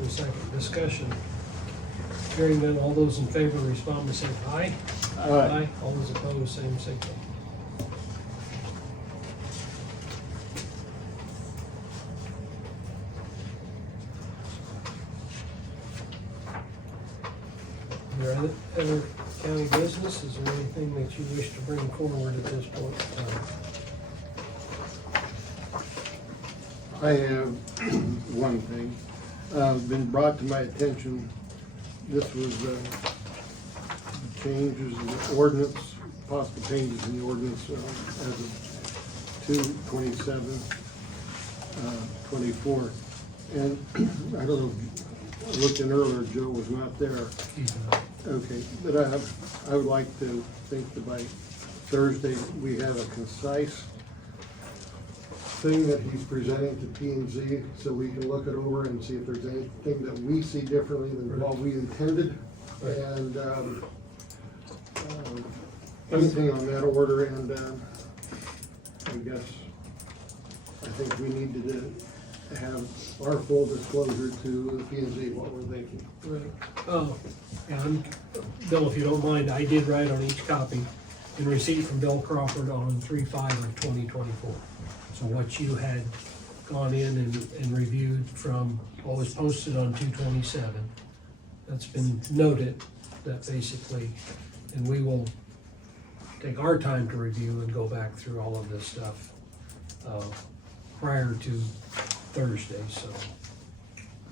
and a second. Discussion. Hearing none, all those in favor respond by saying aye. Aye. All those opposed, same signal. Are there other county business? Is there anything that you wish to bring forward at this point in time? I have one thing, been brought to my attention. This was changes in the ordinance, possible changes in the ordinance as of 2/27/24. And I don't know, I looked in earlier, Joe was not there. Okay, but I would like to think that by Thursday, we have a concise thing that he's presenting to P and Z, so we can look it over and see if there's anything that we see differently than what we intended. And anything on that order, and I guess, I think we need to have our full disclosure to the P and Z what we're thinking. Right. Oh, yeah, Bill, if you don't mind, I did write on each copy in receipt from Bill Crawford on 3/5/2024. So what you had gone in and reviewed from what was posted on 2/27, that's been noted, that basically, and we will take our time to review and go back through all of this stuff prior to Thursday, so.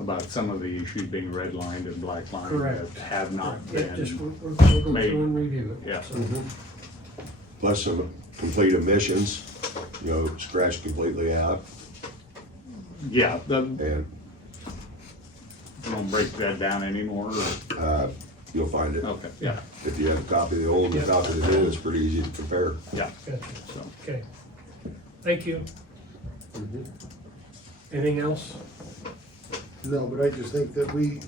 About some of the issues being redlined and blacklined Correct. that have not Yeah, just been. we'll go made. through and review it. Yeah. So, Plus some complete omissions, scratched completely out, Yeah, and don't break that down anymore. you'll find it. Okay, yeah, If you have a copy of the old and a Yeah. copy of the new, it's pretty easy to compare. yeah. Gotcha. So, Okay. Thank you. Anything else? No, but I just think that we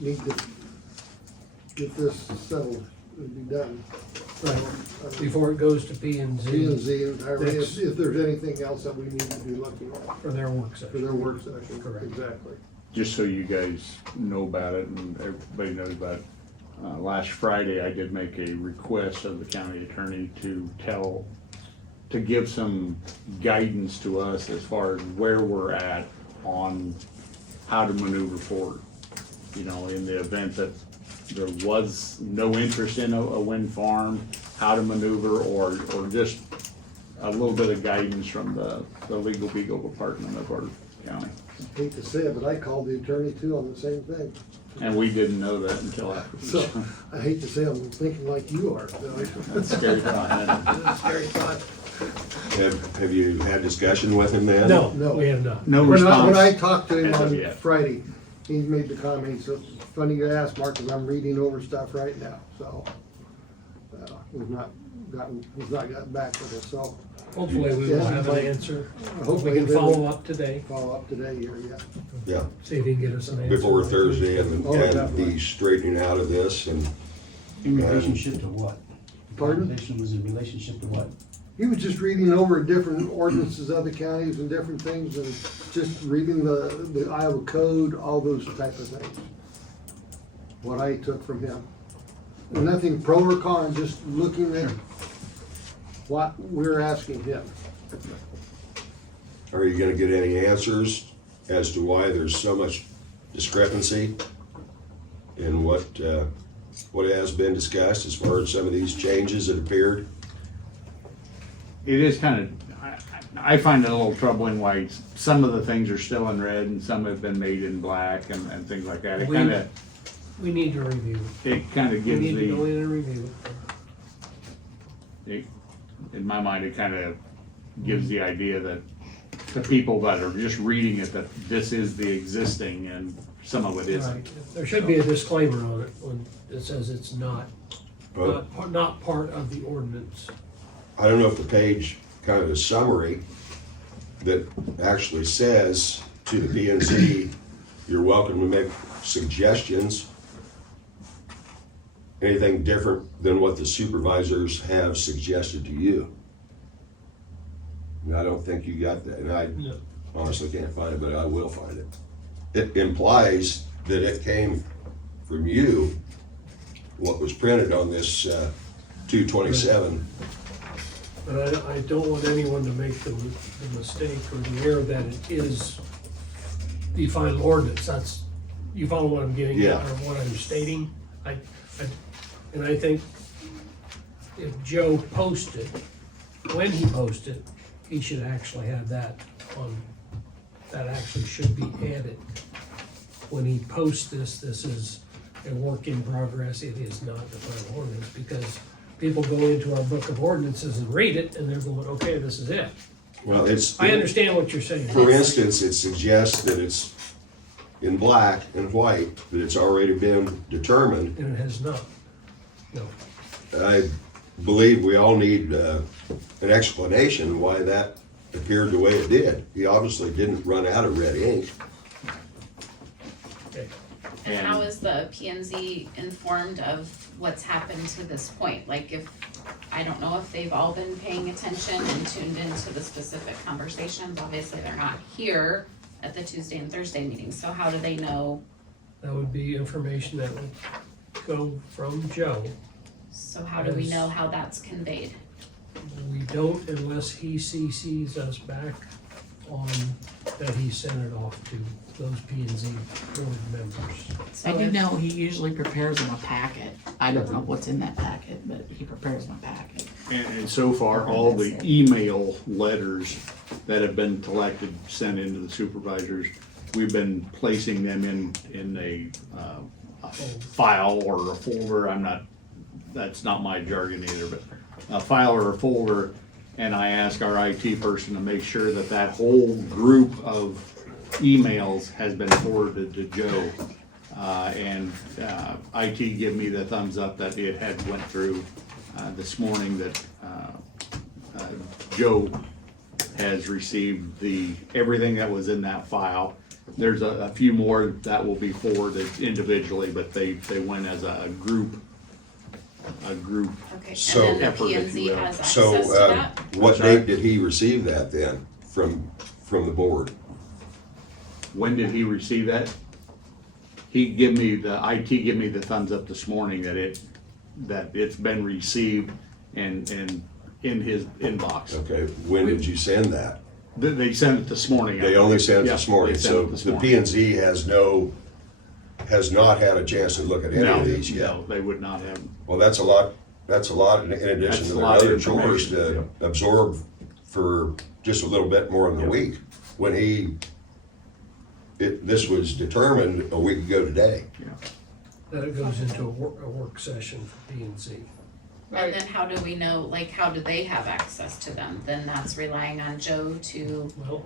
need to get this settled and be done. Right, before it goes to P and P and Z Z, and if there's anything else that we need to be looking at for their work for session. their work session. Correct. Exactly. just so you guys know about it and everybody knows about it, last Friday I did make a request of the county attorney to give some guidance to us as far as where we're at on how to maneuver forward. In the event that there was no interest in a wind farm, how to maneuver, or just a little bit of guidance from the legal beagle department of our county. Hate to say it, but I called the attorney too on the same thing. And we didn't know that until afterwards. So, I hate to say I'm thinking like you are. That's scary thought, isn't it? Scary thought. Have you had discussion with him then? No, No. we have not. No When response. I talked to him as of on yet. Friday, he made the comment, he said, funny you ask, Mark, because I'm reading over stuff right now, so. He's not gotten back with us, so Hopefully we will have an answer. Hopefully We can they will. follow up today, follow up today here, yeah. Yeah, see if he can get us an answer. before Thursday and Oh, definitely. the straightening out of this and, In relationship to what? The Pardon? conversation was in relationship to what? He was just reading over different ordinances, other counties and different things, and just reading the Iowa code, all those type of things. What I took from him. Nothing pro or con, just looking at what we're asking him. are you gonna get any answers as to why there's so much discrepancy in what has been discussed as far as some of these changes that appeared? It is kind of, I find it a little troubling why some of the things are still in red and some have been made in black and things like that. It We- kind of, We need to review. it kind of We gives need to go the, in and review it. in my mind, it kind of gives the idea that the people that are just reading it, that this is the existing and some of it isn't. Right. There should be a disclaimer on it when it says it's not Well, not part of the ordinance. I don't know if the page, kind of a summary that actually says to the P and Z, you're welcome to make suggestions. Anything different than what the supervisors have suggested to you. And I don't think you got that, and I No. honestly can't find it, but I will find it. it implies that it came from you, what was printed on this 227. But I don't want anyone to make the mistake or the error that it is the final ordinance. That's, you follow what I'm getting at, Yeah. or what I'm stating? And I think if Joe posted, when he posted, he should actually have that on, that actually should be added. When he posts this is a work in progress, it is not the final ordinance, because people go into our book of ordinances and read it, and they're going, okay, this is it. Well, it's. I understand what you're saying. For instance, it suggests that it's in black and white, that it's already been determined. And it has not. No. I believe we all need an explanation why that appeared the way it did. He obviously didn't run out of red ink. Okay. And how is the P and Z informed of what's happened to this point? Like if, I don't know if they've all been paying attention and tuned into the specific conversations. Obviously, they're not here at the Tuesday and Thursday meetings, so how do they know? That would be information that would go from Joe. So how do we know how that's conveyed? We don't unless he CCs us back on that he sent it off to those P and Z board members. So I do if- know he usually prepares them a packet. I don't know what's in that packet, but he prepares them a packet. And so far, all the email letters that have been collected, sent into the supervisors, we've been placing them in a file or a folder. That's not my jargon either, but a file or a folder. And I ask our IT person to make sure that that whole group of emails has been forwarded to Joe. And IT give me the thumbs up that it had went through this morning, that Joe has received everything that was in that file. There's a few more that will be forwarded individually, but they went as a group. Okay, So- and then the effort, P if and Z you will. has access So, to that? what Sorry? date did he receive that then from the board? When did he receive that? He give me the thumbs up this morning that it's been received and in his inbox. Okay, when did you send that? They sent it this morning. They only sent it Yeah, this morning, they sent so it this the morning. P and Z has not had a chance to look at any No, of these yet. no, they would not have. Well, that's a lot in addition That's to a their lot of other chores information, to absorb for just a little bit more than a Yeah. week. When this was determined a week ago today. Yeah. That it goes into a work session for P and Z. And then how do we know, like, how do they have access to them? Then that's relying on Joe to Well,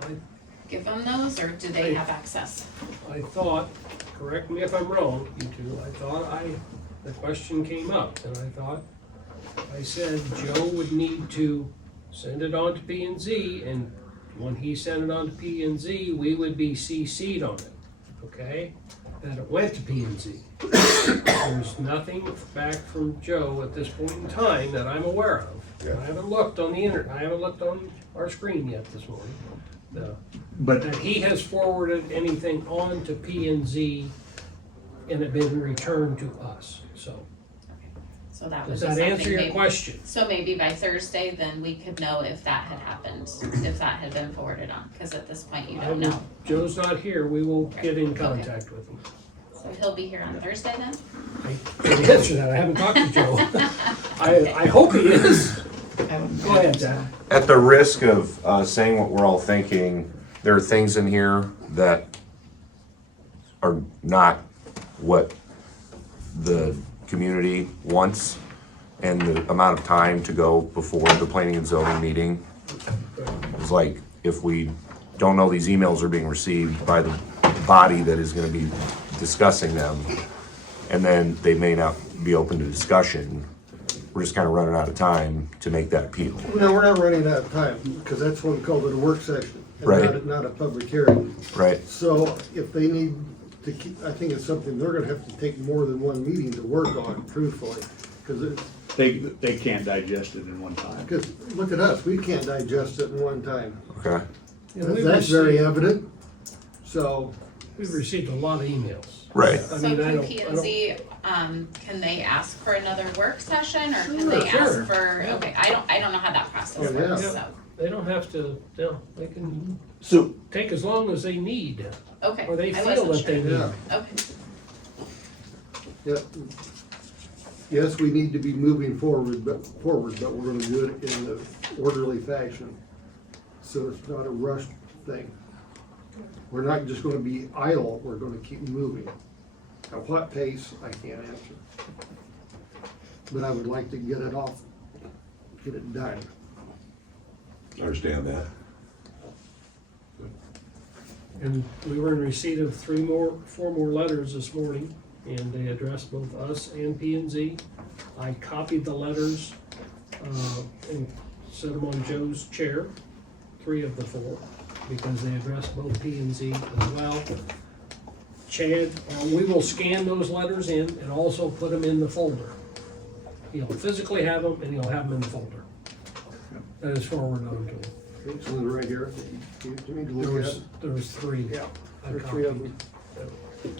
give them those, or do they have access? I thought, correct me if I'm wrong, you two, the question came up, and I said Joe would need to send it on to P and Z, and when he sent it on to P and Z, we would be CC'd on it, okay? That it went to P and Z. There's nothing back from Joe at this point in time that I'm aware of. Yeah. I haven't looked on the internet, I haven't looked on our screen yet this morning. But That he has forwarded anything on to P and Z and it been returned to us, so. So that was Does just that something answer your maybe. question? So maybe by Thursday, then we could know if that had happened, if that had been forwarded on, because at this point you I don't will- know. Joe's not here, we will get in contact with him. So he'll be here on Thursday then? I can't answer that, I haven't talked to Joe. I hope he is. I wouldn't Go ahead, imagine so. Zach. At the risk of saying what we're all thinking, there are things in here that are not what the community wants, and the amount of time to go before the planning and zoning meeting is like, if we don't know these emails are being received by the body that is gonna be discussing them, and then they may not be open to discussion, we're just kinda running out of time to make that appeal. No, we're not running out of time, because that's what we called it, a work session. and Right. Not a public hearing. Right. So if they need to keep, I think it's something they're gonna have to take more than one meeting to work on, truthfully. Because they can't digest it in one time. look at us, we can't digest it in one time. Okay. And we That's very received- evident. So, We've received a lot of emails. Right. I So mean, I can don't- P I and don't- Z, can they ask for another work session, or can Sure, they ask sure. for, Yeah. okay, I don't know how that process Oh, yeah. works, Yeah. so, They don't have to, no, they can So, take as long as they need, okay. or they I feel wasn't that they sure. need. Yeah, Okay, yeah. Yes, we need to be moving forward, but we're gonna do it in an orderly fashion. So it's not a rushed thing. We're not just gonna be idle, we're gonna keep moving. At what pace, I can't answer. But I would like to get it off, get it done. I understand that. And we were in receipt of four more letters this morning, and they addressed both us and P and Z. I copied the letters, and set them on Joe's chair, 3 of the 4, because they addressed both P and Z as well. Chad, we will scan those letters in and also put them in the folder. He'll physically have them, and he'll have them in the folder. That is forwarded on to him. This one's right here, that you gave to me to look at. There was 3. Yeah, I there's 3 of copied. them.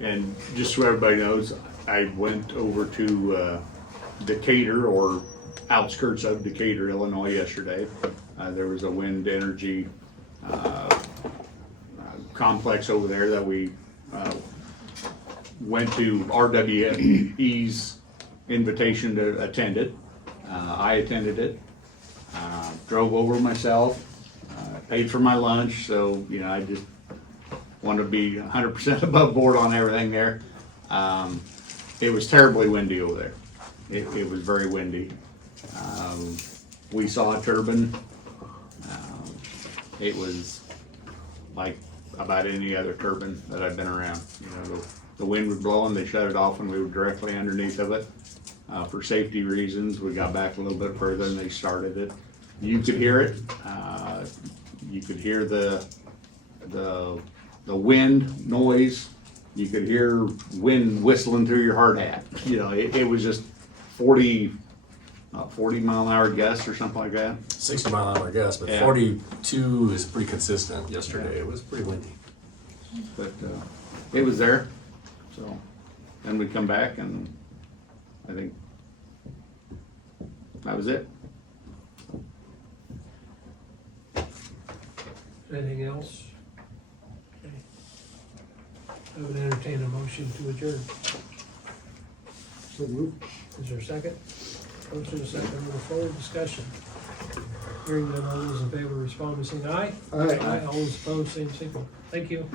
And just so everybody knows, I went over to Decatur, or outskirts of Decatur, Illinois yesterday. There was a wind energy complex over there that we went to RWE's invitation to attend it. I attended it, drove over myself, paid for my lunch, so, you know, I just wanted to be 100% above board on everything there. It was terribly windy over there. It was very windy. We saw a turbine. It was like about any other turbine that I've been around. You know, the wind was blowing, they shut it off when we were directly underneath of it. For safety reasons, we got back a little bit further and they started it. You could hear it. You could hear the wind noise. You could hear wind whistling through your hard hat. You know, it was just 40 mile-an-hour gusts or something like that. 60 mile an hour guess, but Yeah. 42 is pretty consistent yesterday. It was pretty windy. But it was there. So then we come back and I think that was it. Anything else? Okay. I would entertain a motion to adjourn. So moved. Is there a second? Motion and a second, move forward, discussion. Hearing none, all those in favor respond by saying aye. All right. All those opposed, same signal. Thank you.